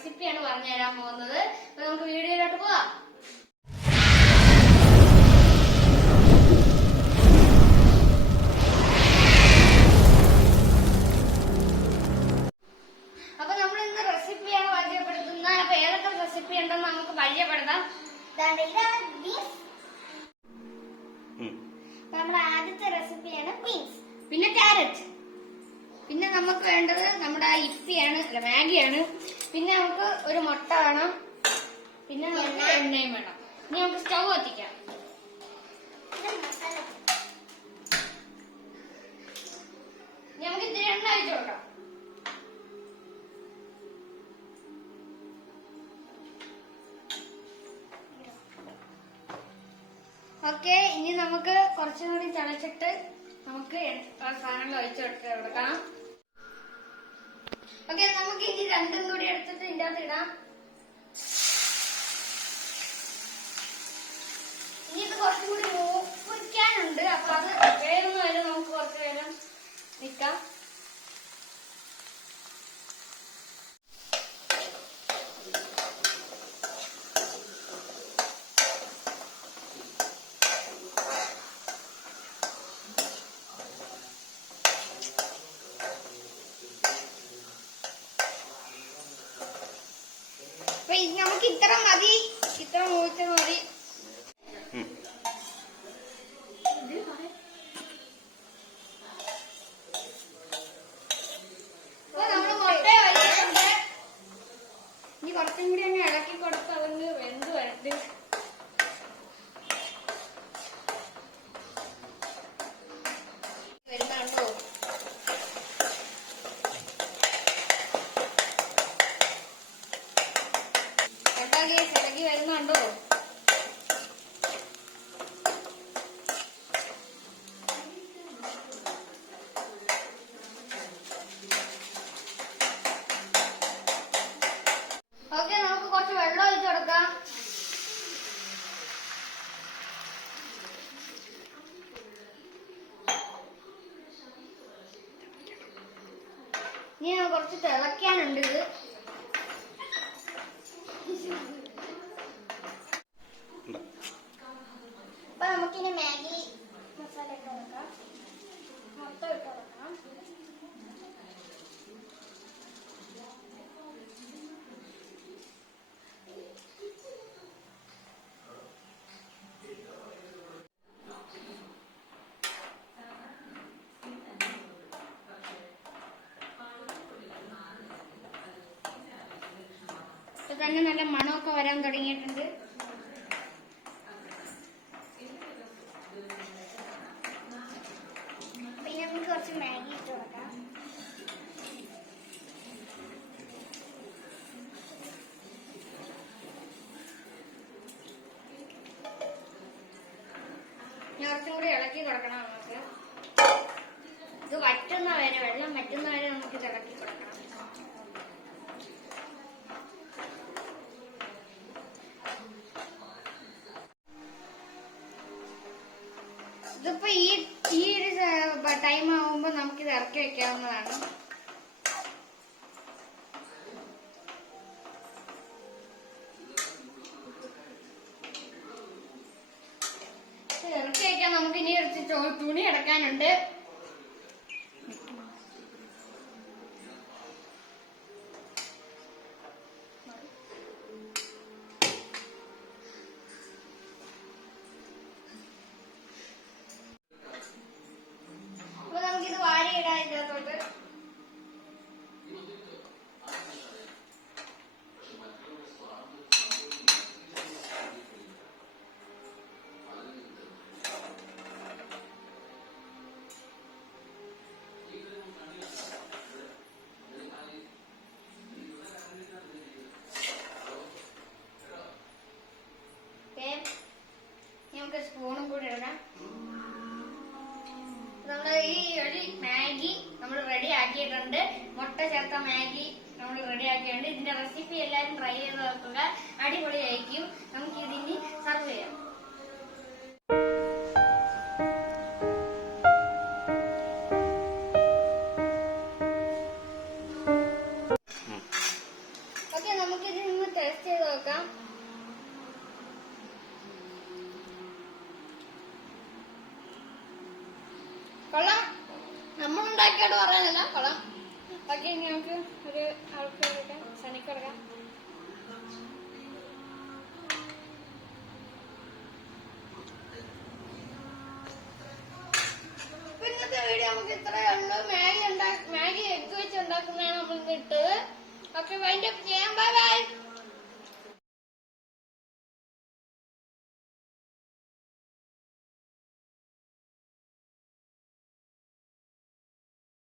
റെസിപ്പിയാണ് പറഞ്ഞു തരാൻ പോകുന്നത്. അപ്പൊ നമുക്ക് വീഡിയോയിലോട്ട് പോവാം. അപ്പൊ നമ്മൾ ഇന്ന് റെസിപ്പിയാണ് പരിചയപ്പെടുത്തുന്നത്. അപ്പൊ ഏതൊക്കെ റെസിപ്പി ഉണ്ടെന്ന് നമുക്ക് പരിചയപ്പെടുത്താം. നമ്മുടെ ആദ്യത്തെ റെസിപ്പിയാണ് ബീൻസ്, പിന്നെ ക്യാരറ്റ്, പിന്നെ നമുക്ക് വേണ്ടത് നമ്മുടെ ഇപ്പിയാണ്, മാഗിയാണ്. പിന്നെ നമുക്ക് ഒരു മുട്ട വേണം, പിന്നെ നമുക്ക് എണ്ണയും വേണം. ഇനി നമുക്ക് സ്റ്റൗ കത്തിക്കാം. ഇനി നമുക്ക് ഇത്തിരി എണ്ണ ഒഴിച്ചു കൊടുക്കാം. ഓക്കെ, ഇനി നമുക്ക് കുറച്ചും കൂടി തിളച്ചിട്ട് നമുക്ക് സാധനങ്ങൾ ഒഴിച്ചു കൊടുക്കാം. ഓക്കെ, നമുക്ക് ഇനി രണ്ടും കൂടി എടുത്തിട്ട് ഇതിന്റെ അകത്ത് ഇടാം. ഇനി ഇത് കുറച്ചും കൂടി മൂപ്പിക്കാനുണ്ട്. അപ്പൊ അത് വേഗം വരെ നമുക്ക് കുറച്ച് നേരം നിക്കാം. അപ്പൊ നമുക്ക് ഇത്ര മതി, ഇത്ര മൂച്ചത് മതി. അപ്പൊ നമ്മള് മുട്ട വയ്ക്കുന്നുണ്ട്. ഇനി കുറച്ചും കൂടി അങ്ങ് ഇളക്കി കൊടുത്ത് അതൊന്ന് വെന്ത് വരട്ട്. വരുന്നുണ്ടോ? ഇളകി വരുന്നുണ്ടോ? ഓക്കെ, നമുക്ക് കുറച്ച് വെള്ളം ഒഴിച്ചു കൊടുക്കാം. ഇനി കുറച്ച് തിളയ്ക്കാനുണ്ട് ഇത്. അപ്പൊ നമുക്കിനി മാഗി മസാല ഇട്ട് കൊടുക്കാം, മുട്ട ഇട്ട് കൊടുക്കാം. ഇപ്പൊ തന്നെ നല്ല മണമൊക്കെ വരാൻ തുടങ്ങിയിട്ടുണ്ട്. പിന്നെ നമുക്ക് കുറച്ച് മാഗി ഇട്ട് കൊടുക്കാം. കുറച്ചും കൂടി ഇളക്കി കൊടുക്കണം. നമുക്ക് ഇത് വറ്റുന്ന വരെ, വെള്ളം വറ്റുന്ന വരെ നമുക്ക് ഇത് ഇളക്കി കൊടുക്കണം. ഇതിപ്പോ ഈ ഒരു ടൈം ആവുമ്പോ നമുക്കിത് ഇറക്കി വെക്കാവുന്നതാണ്. ഇറക്കി വെക്കാൻ നമുക്ക് ഇനി തുണി അടക്കാനുണ്ട്. അപ്പൊ നമുക്കിത് വാരിയിടാം ഇതിനകത്തോട്ട്. നമുക്ക് സ്പൂണും കൂടി ഇടണം. നമ്മള് ഈ ഒരു മാഗി നമ്മൾ റെഡി ആക്കിയിട്ടുണ്ട്. മുട്ട ചേർത്ത മാഗി നമ്മൾ റെഡി ആക്കിയിട്ടുണ്ട്. ഇതിന്റെ റെസിപ്പി എല്ലാവരും ട്രൈ ചെയ്ത് നോക്കുക, അടിപൊളിയായിരിക്കും. നമുക്ക് ഇതിന് സർവ് ചെയ്യാം. ഓക്കെ, നമുക്ക് കൊള്ളാം. നമ്മളുണ്ടാക്കിയോട് പറയാനല്ല, കൊള്ളാം. ബാക്കി ഇനി നമുക്ക് ഒരു ആൾക്ക് കൊടുക്കാം, സനിക്ക് കൊടുക്കാം. ഇന്നത്തെ വീഡിയോ നമുക്ക് ഇത്രയേ ഉള്ളൂ. മാഗി എഗ് വെച്ച് ഉണ്ടാക്കുന്നതാണ് നമ്മൾ ഇന്ന് ഇട്ടത്. ഓക്കെ, വൈൻഡ് അപ്പ് ചെയ്യാം. Bye bye.